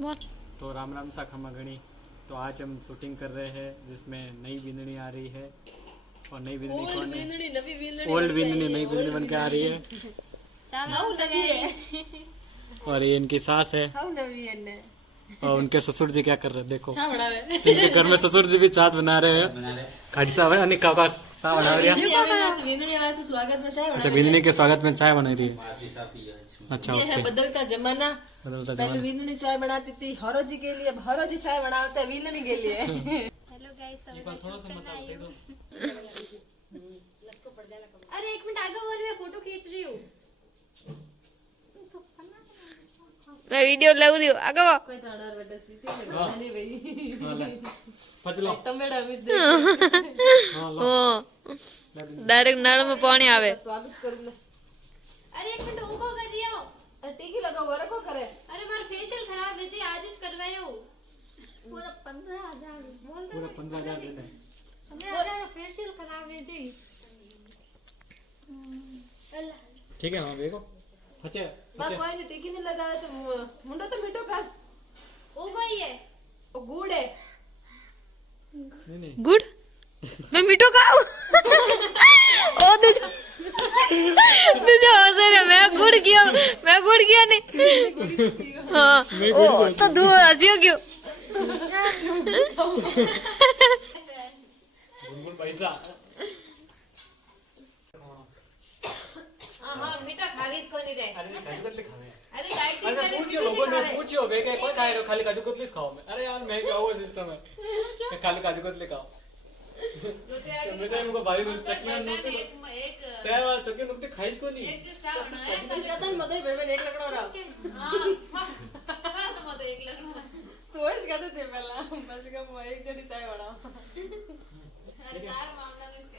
बोल। तो राम राम सा खमा घनी। तो आज हम शूटिंग कर रहे हैं जिसमें नई बिंदनी आ रही है। और नई बिंदनी कौन है? ओल्ड बिंदनी नई बिंदनी बन के आ रही है। और ये इनकी सास है। और उनके ससुर जी क्या कर रहे हैं देखो। जिनके घर में ससुर जी भी चाट बना रहे हैं। खाड़ी साहब है अनिका का सा बना रही है। अच्छा बिंदनी के स्वागत में चाय बना रही है। अच्छा ये है बदलता जमाना। बदलता पहले जमाना। विंदनी चाय बनाती थी हरो जी के लिए, अब हरो जी चाय बनाते हैं विंदनी के लिए। हेलो गाइस, तो मैं शूट करने आई हूँ। अरे एक मिनट आगे बोल, मैं फोटो खींच रही हूँ। मैं वीडियो लग रही हूँ आगे वो। कोई ताड़ा बेटा सीटी में नहीं भाई। पचलो। तुम बेटा भी ओ डायरेक्ट नल में पानी आवे। स्वागत करूँ ले। अरे एक मिनट ऊको कर रही हो। टीकी लगाओ वरे को करे। अरे मारा फेशियल खराब है जी, आज ही करवायो। पूरा 15,000 बोल दो। पूरा 15,000 देने। मेरा फेशियल खराब है जी। ठीक है हाँ देखो। अच्छा बा कोई ने टीकी नहीं लगाया तो मुंडो तो मीठो कर। ऊको ही है। वो गुड़ है। नहीं गुड। मैं मीठो खाऊं। ओ तुझे हंस रहा। मैं गुड़ किया नहीं। हाँ ओ तो तू हंसियो क्यों? गुनगुन पैसा। हाँ मीठा खावी इसको नहीं रहे। अरे काजू कतली खावे। अरे डाइटिंग अरे करे पूछियो लोगों ने पूछियो वे क्या कोई खाए रो खाली काजू कतली खाओ मैं। अरे यार मैं क्या वो सिस्टम है। मैं खाली काजू कतली खाओ। बेटा इनको भाई चटनी नुक्ते शहर वाला चटनी नुक्ते खाइज को नहीं। कतन मदई भाई में एक लकड़ो रहा। तो ऐसे कहते थे पहला बस का एक जड़ी चाय बनाओ।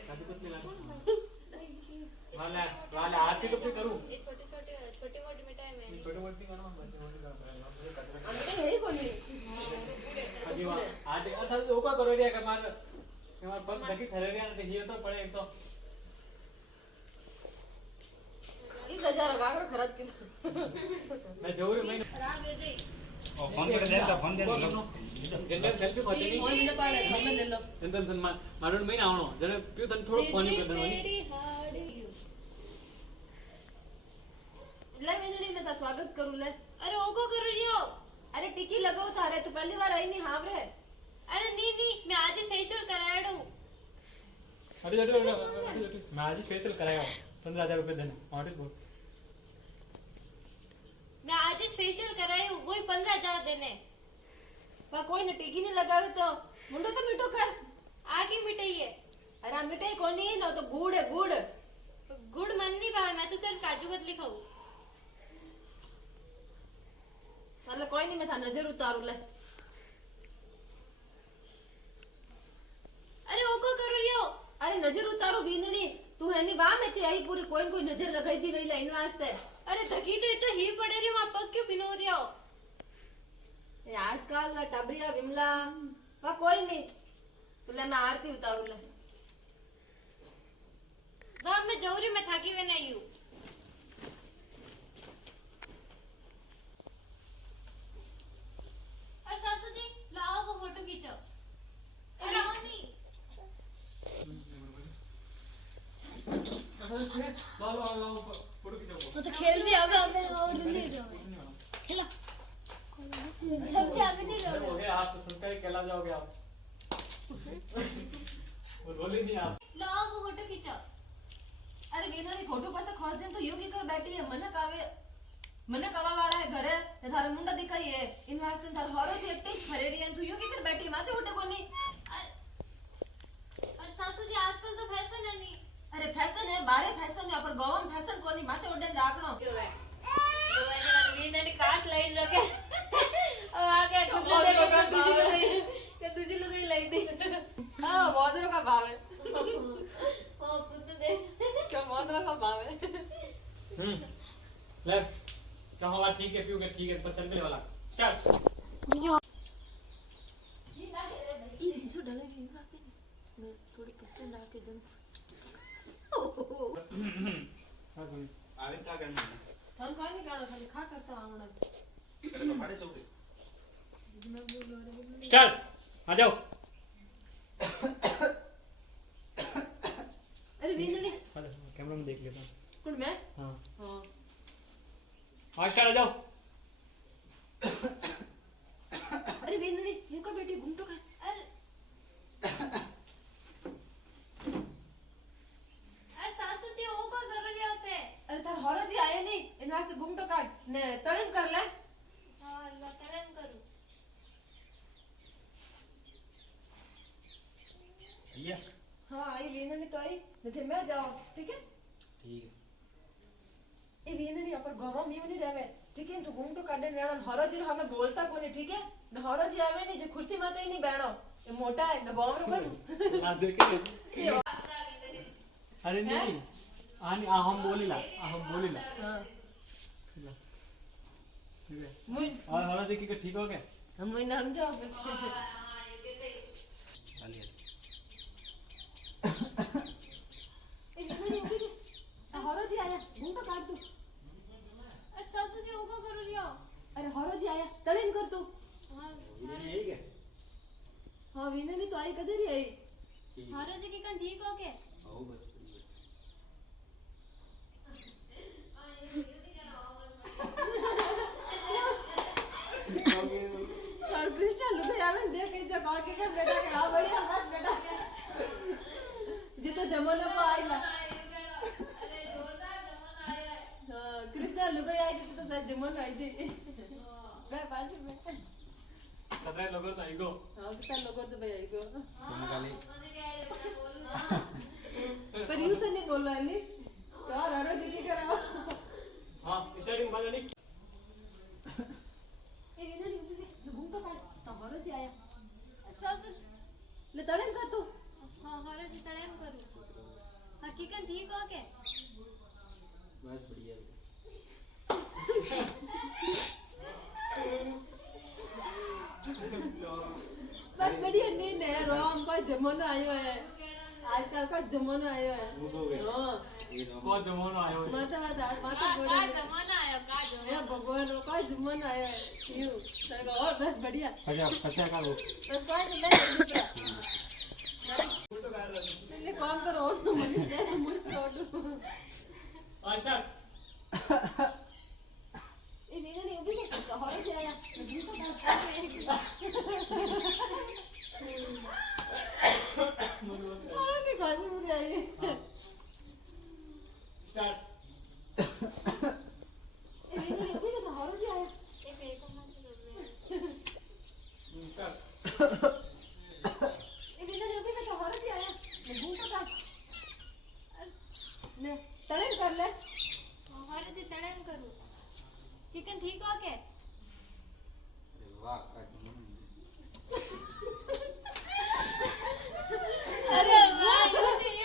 काजू कतली ला। वाला आरती तो करूं। छोटी मोटी मिठाई में छोटी मोटी खाना बस मोटी खाना। है ही कोनी। अभी वहां आरती असल वो क्या करो रे कमार पर धकी ठहरे रे ना ये तो पड़े एक तो। इस हजार गागरो खराब की। मैं जरूर मैं खराब है जी। फोन कर दे तो फोन दे लो जनरल सेल्फी खोजे नहीं। फोन ने पाले घर में ले लो। जनरल मारून में ना आवणो जने प्यू तन थोड़ो फोन कर देवानी। ले विंदनी में ता स्वागत करू ले। अरे ओको करो लियो। अरे टिकी लगाओ थारे तो पहली बार आई नहीं हावरे। अरे नहीं मैं आज ही फेशियल कराया हूँ। अरे मैं आज स्पेशल कराया 15,000 रुपए देने और बोल। मैं आज ही फेशियल कराई हूँ, वही 15,000 देने। पर कोई ने टिकी नहीं लगावे तो मुंडो तो मीठो कर। आगे मिठाई है। अरे मिठाई कोनी ना तो गुड़ है गुड़। गुड़ मन नहीं भाई, मैं तो सिर्फ काजू कतली खाऊं। मतलब कोई नहीं मैं था नजर उतारू ले। अरे ओको करो लियो। अरे नजर उतारो विंदनी तू है नहीं वाह में थी आई पूरी कोई नजर लगाई दी गई लाइन वास्ते। अरे थकी तो ये तो ही पड़े रही हूँ, आप पग क्यों भिनो रही हो? ये आजकल ना टबरिया विमला वहाँ कोई नहीं तो ले मैं आरती उतारू ले। वहाँ मैं जौरी में थकी हुए नहीं हूँ। और सासू जी लाओ वो फोटो खींचो। लाओ नहीं। लो फोटो खींचो। वो तो खेल रही होगा, मैं और नहीं रहा। खेला। जल्दी आगे नहीं रहो। हो गया आप तो संस्कारी कहला जाओगे आप। वो बोले नहीं आप। लाओ वो फोटो खींचो। अरे विंदनी फोटो पासे खोज दिन तो यूं की कर बैठी है मन कवा वाला है घरे ने थारे मुंडा दिखाई है इन वास्ते थार हरो से एकटे खरे रही है तू यूं की कर बैठी माथे उठे कोनी। और सासू जी आजकल तो फैशन है नहीं। अरे फैशन है बारे फैशन है पर गोवा में फैशन कोनी माथे उठे राखनो। क्यों है? तो मैंने वीना ने काट लाइन लगे और आगे कुत्ते देखो दूसरी लोग ही लाई दी। हां मोदरो का भाव है। ओ कुत्ते देख क्या मोदरो का भाव है। ले तो हवा ठीक है पियोगे ठीक है बस सेल्फी वाला स्टार्ट। इसो डाले नहीं रखे मैं थोड़ी पिस्ते ला के दूं। हां सुन आवे क्या करना है थन कोई नहीं करना खाली खा करता आंगड़ा तो बड़े सो स्टार्ट आ जाओ अरे वीनड़ी कैमरा में देख लेता हूँ कौन मैं हाँ हाँ हाँ स्टार्ट आ जाओ अरे वीनड़ी इनको बेटी घूम तो कर अरे सासू जी वो को कर लिया होते अरे तार हरो जी आए नहीं इन वास्ते घूम तो काट ने तड़म कर ले हां लतरन करू ये हाँ आई वीनड़ी तो आई नहीं मैं जाओ ठीक है ठीक है ये वीनड़ी अपन गवा में नहीं रहवे ठीक है तू घूम तो काटे नेड़न हरो जी हमें बोलता कोनी ठीक है न हरो जी आवे नहीं जे कुर्सी माते ही नहीं बैठो ये मोटा है न गांव रो कोई ना देखे अरे नहीं आनी आ हम बोलिला हां ठीक है मुई और हमारा देखी के ठीक हो गया हम मुई नाम जाओ बस चलिए ए वीनड़ी उठी के हरो जी आया घूम तो काट तू अरे सासू जी वो को कर लिया अरे हरो जी आया तड़म कर तू हां ये है हाँ वीनड़ी तो आई कदर ही आई हारो जी की कन ठीक हो के आओ बस और कृष्णा लुके आवे देख के जो कह के बेटा के हां बढ़िया बस बेटा जितो जमाना को आइला अरे जोरदार जमाना आया है हां कृष्णा लुके आई जितो तो सच जमाना आई जी बे पास में कतरे लोगों तो आईगो हां कितना लोगों तो भैया को निकाली मैंने क्या है मैं बोलूं पर यूं तो नहीं बोला नहीं यार अरे जी की करो हाँ स्टार्टिंग बाजा नहीं ए वीनड़ी उठी के घूम तो काट तो हरो जी आया सासू ले तड़म कर तू हां हारो जी तड़म करू हकीकत ठीक हो के बस बढ़िया बस बढ़िया नहीं ने राम का जमाना आयो है आजकल का जमाना आयो है हो गए हां ये दो बहुत जमाना आयो है माता माता माता का बोले जमाना आया का ए जमाना भगवान का जमाना आयो है यूं सर और बस बढ़िया 50 का वो बस कोई तो मैं काम करो और मनीष दे मुझे छोड़ हाँ स्टार्ट ए नहीं उभी नहीं करता हरे जाया मैं तो और नहीं खासी मुझे आई स्टार्ट ए नहीं उभी नहीं हरे जाया एक एक मत कर रहे स्टार्ट ए नहीं उभी नहीं हरे जाया मैं भूल तो काट ने तड़े कर ले हारो जी तड़म करू हकीकत ठीक हो के वाह का तुम अरे वाह ये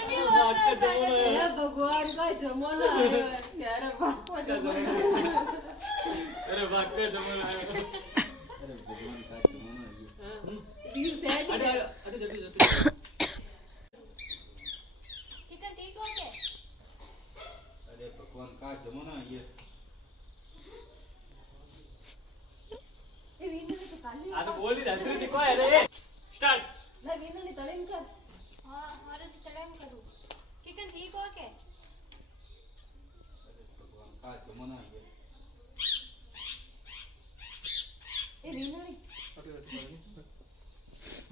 भी बात का जमाना है हे भगवान का जमाना आयो है यार बाप का जमाना अरे बात का जमाना आयो अरे भगवान का तुम यू सेड अरे अरे जल्दी हकीकत ठीक हो के अरे भगवान का जमाना ये ए वीनू ने तो काली आ तो बोल ही रहा देखो अरे स्टार्ट ले वीनू ने तड़े कर हां हारो जी तड़म करू हकीकत ठीक हो के अरे भगवान का जमाना ये ए वीनू ने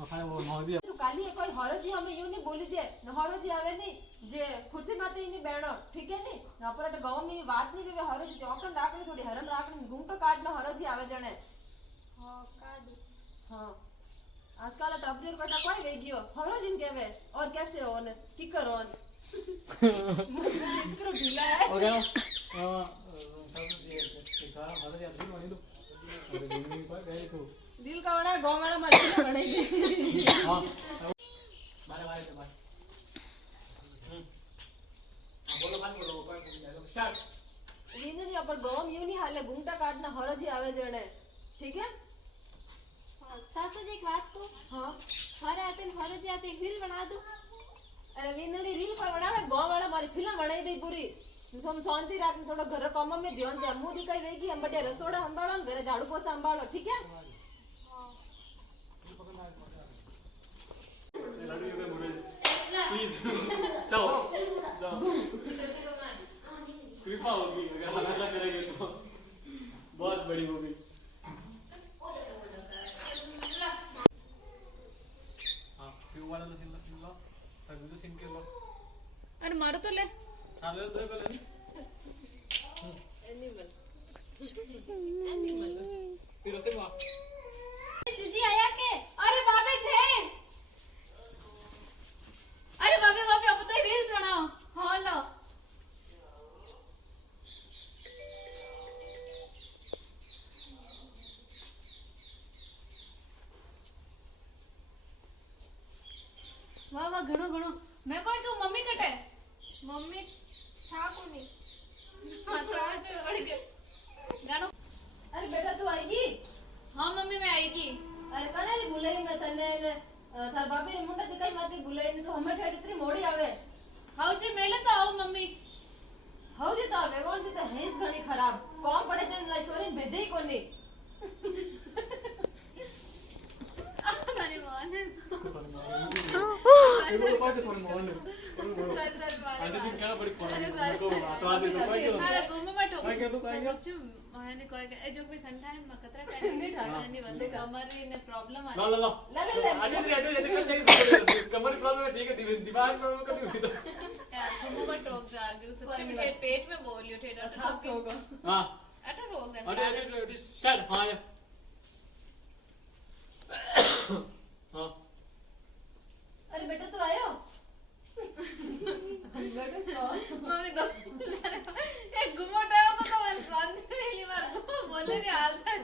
हाँ वो नौदिया तो काली है कोई हरो जी हमें यूं नहीं बोली जे न हरो जी आवे नहीं जे कुर्सी माते ही नहीं बैठो ठीक है नहीं यहाँ पर तो गांव में बात नहीं वे हरो जी चौकन राखने थोड़ी हरम राखने घूम तो काट लो हरो जी आवे जने हां काडू हाँ आजकल टपरी को ना कोई वेगियो हरो जिन केवे और कैसे हो ने की करो इसको ढीला है हो गया सब ये दिखा हमारे यार भी वही तो अरे दिन पर गए तो दिल का बड़ा गांव वाला मर्जी बड़े ही हाँ बारे बारे से बारे बोलो बात बोलो कोई स्टार्ट वीनू जी अपन गांव यूं नहीं हाले घूमटा काटना हरो जी आवे जने ठीक है हां सासू जी एक बात को हाँ हर आते हारो जी आते रील बना दो अरे वीनू ने रील पर बनावे गांव वाला मारी फिल्म बनाई दे पूरी हम शांति रात में थोड़ा घर काम में ध्यान दे मुंह दिखाई वेगी हम बटे रसोड़ा संभालो घरे झाड़ू पोछा संभालो ठीक है हां लड्डू ये मुझे प्लीज जाओ जाओ कृपा होगी अगर हम ऐसा करेंगे तो बहुत बड़ी होगी हाँ क्यों वाला तो सिंगल सिंगल अभी तो सिंग के लो अरे मारो तो ले हाँ ले तो पहले एनिमल फिर उसे माँ जीजी आया के अरे बाबे थे अरे बाबे बाबे अब तो रील्स बनाओ हाँ लो वाह वाह घणो घणो मैं कोई क्यों मम्मी कटे मम्मी था कोनी हाँ तो आज पड़ गए गानो अरे बेटा तू आएगी हाँ मम्मी मैं आएगी अरे कने री बुलाई मैं तने ने थार बाबी रे मुंडा दिखाई माती बुलाई ने तो हमें ठेठ इतनी मोड़ी आवे हाउ जी मेले तो आओ मम्मी हाउ जी तो आवे कौन सी तो हेस घणी खराब कौन पड़े जन लाई सोरे भेजे ही कोनी अरे माने ये तो पाके थोड़ी मोहन आंटी जी क्या बड़ी कौन को तो आदि तो पाके अरे घूमो मत ठोको पाके तो पाके सच मैंने कोई ए जो भी ठंडा है मकतरा का नहीं बंदे कमर ने प्रॉब्लम आ ला ला ला ले आंटी जी ऐसे कर जाएगी कमर प्रॉब्लम है ठीक है दिमाग प्रॉब्लम कभी हुई तो यार घूमो मत ठोक जागे सच्ची में पेट में बोलियो ठेठा हाथ होगा हां अटा रोग है अरे स्टार्ट हां या हां अरे बेटा तू आयो बेटा सो मम्मी दो ए घूमो टाओ को तो बंद पहली बार घूमो बोले नहीं हाल तक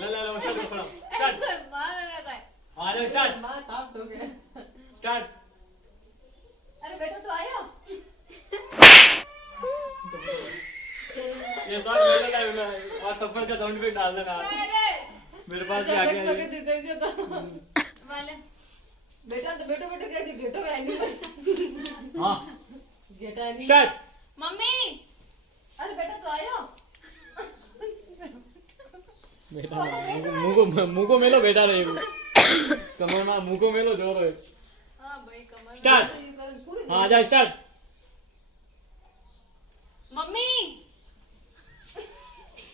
ला ला ला स्टार्ट करो स्टार्ट मार लगा है हां जा स्टार्ट मां ताप हो गया स्टार्ट अरे बेटा तू आयो ये तो मेरे का और थप्पड़ का साउंड भी डाल देना अरे मेरे पास भी आ गया ये वाले बेटा तो बेटो बेटो क्या गेटो है एनिमल हां गेटा एनिमल स्टार्ट मम्मी अरे बेटा तू आयो बेटा मुंह को मेलो बेटा रे कमर में मुंह को मेलो जोर है हां भाई कमर स्टार्ट हां जा स्टार्ट मम्मी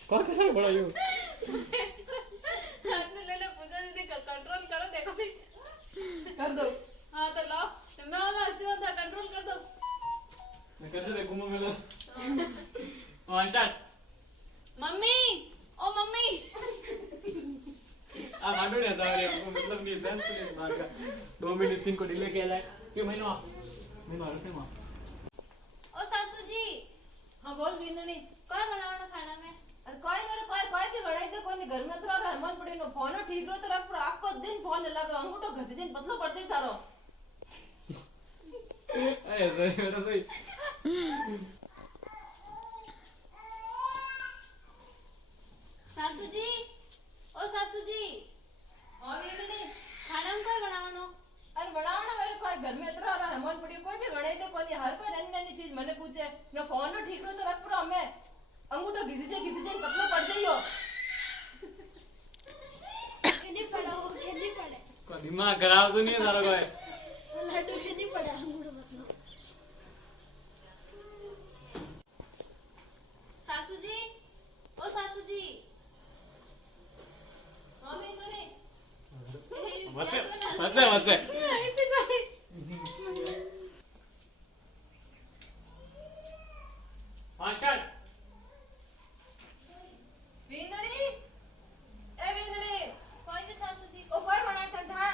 कौन कर रहा है बड़ा यू आपने ले ले पूजा दीदी कंट्रोल करो देखो भी कर दो हाँ तो लो मैं वाला हंसी वाला था कंट्रोल कर दो मैं कैसे देखूं मैं मेलो हां स्टार्ट मम्मी ओ मम्मी आप हांडो नहीं सारे मतलब नहीं सेंस नहीं दिमाग का 2 मिनट सीन को डिले किया है क्यों मैं मारो से मां ओ सासू जी हां बोल बिंदनी कौन बनावना खाना में अरे कोई भी बड़ाई दे कोई घर में तो रहमान पड़ी नो फोन ठीक रो तो रख पर आको दिन फोन लगा अंगूठो घसी जन बदलो पड़ जाई तारो ऐसे मेरा भाई सासू जी ओ सासू जी हां बिंदनी खाना में कोई बनावनो अरे बनावना मेरे कोई घर में इतना रहमान पड़ी कोई भी बड़ाई दे कोई हर कोई नन्ही नन्ही चीज मने पूछे नो फोन ठीक रो तो रख पर हमें अंगूठो घिसी जन पतलो पड़ जाइयो कितनी पड़ा हो कितनी पड़े को दिमाग खराब तो नहीं है सारा कोई लड्डू कितनी पड़ा अंगूठो मतलब सासू जी ओ सासू जी हां बिंदनी मसे हां स्टार्ट बिंदनी ए बिंदनी कोई भी सासू जी ओ कोई बनाए ठंडा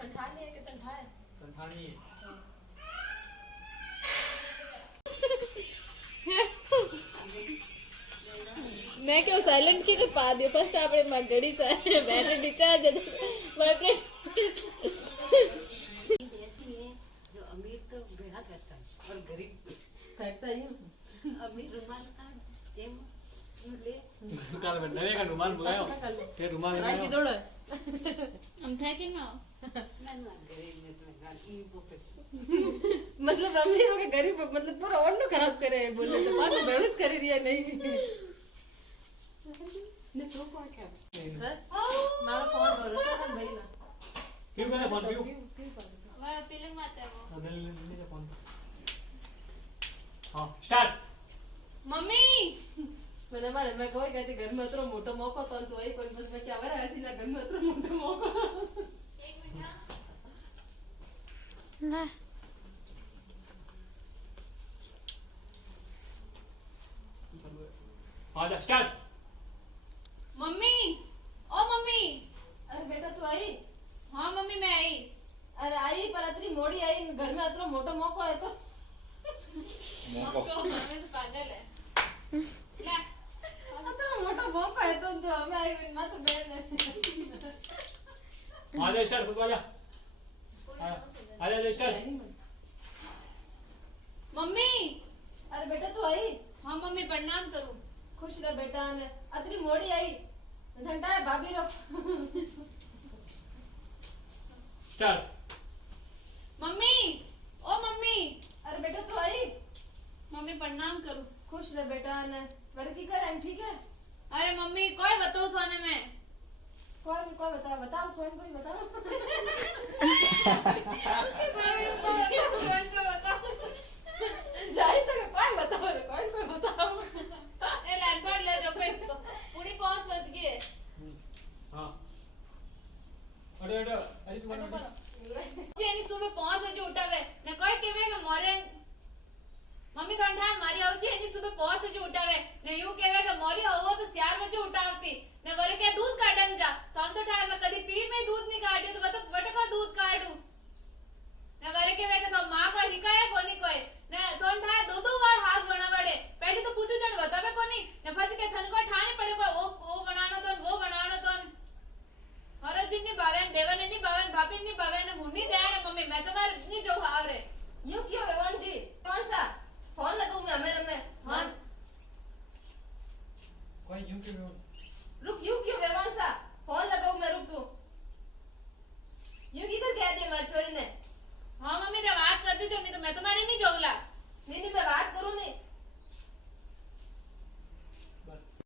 नहीं है कि ठंडा है कंठानी मैं क्यों साइलेंट की तो पा दियो फर्स्ट आपने मगड़ी से बैटरी डिस्चार्ज वाइब्रेट ऐसी है जो अमीर तो बेड़ा करता है और गरीब कहता ही हूं अमीर रुमाल काट जेम यूं ले काल में नवे का रुमाल बुलायो के रुमाल राई की में दौड़ हम थे कि ना मैं ना गरीब में तो गाल ई बोकस मतलब अमीर हो के गरीब मतलब पूरा ओंडो खराब करे बोले तो पास बेड़स कर रही है नहीं ने तो को क्या मारा फोन करो तो भाई ना क्यों करे फोन क्यों क्यों मैं फीलिंग आते हैं वो ले जा फोन। हाँ स्टार्ट। मम्मी મને મારે મેં કોઈ કહેતી ઘરમાં અતરો મોટો મોકો તો તો એ કોઈ બસ મેં કે હવે આથી ના ઘરમાં અતરો મોટો મોકો एक मिनट ले आ जा स्टार्ट। मम्मी ओ मम्मी અરે બેટા તું आई हाँ मम्मी मैं आई अरे आई पर अतरी मोड़ी आई घर में अतरो मोटो मोको है तो મોકો मम्मी तो पागल है ले अतरो मोटो मोको है तो हमें आई ना तो बहन है आ जा स्टार्ट खुद आ जा। आ जा स्टार्ट। मम्मी अरे बेटा तू आई हाँ मम्मी प्रणाम करूँ खुश रह बेटा ने अतरी मोड़ी आई घंटा है भाभी रो स्टार्ट। मम्मी ओ मम्मी अरे बेटा तू आई मम्मी प्रणाम करूँ खुश रह बेटा ने घर की कर ठीक है अरे मम्मी कोई बताओ थाने में कौन को बताओ बताओ कौन कोई बताओ कौन को बताओ जाई तो कौन बताओ रे कौन कोई बताओ ए लाइन पर ले जाओ फिर पूरी 5 बज गए हाँ अरे अरे अरे तू बना जेनी सुबह 5 बजे उठावे ने कोई केवे के मोरे मम्मी कंठा मारी आउ छी एनी सुबह 5 बजे उठावे ने यू केवे के मोरी होवो तो 4 बजे उठावती ने वरे के दूध काढन जा तो हम तो ठाय में कदी पीर में दूध नहीं काढ्यो तो बता बटको दूध काढू ने वरे केवे के तो मां को हिकाया कोनी कोई ने थोन ठाय दो बार हाथ बनावड़े पहले तो पूछू जन बतावे कोनी ने પછી કે થન को ठाने पड़े को वो बनानो तो वो बनानो तो हरजी ની ભાવેન દેવન ની ભાવેન ભાભી ની ભાવેન હુની દેણ મમ્મી मैं तुम्हारे नहीं जो आवरे यू क्यों वेवान जी कौन सा फोन लगाऊं मैं मेरे में हां कोई यूं क्यों रुक यू क्यों वेवान सा फोन लगाऊं मैं रुक तू यू की कर कह दिया मेरी छोरी ने हां मम्मी ते बात कर दी जो नहीं तो मैं तुम्हारे नहीं जोला नहीं नहीं मैं बात करूं नहीं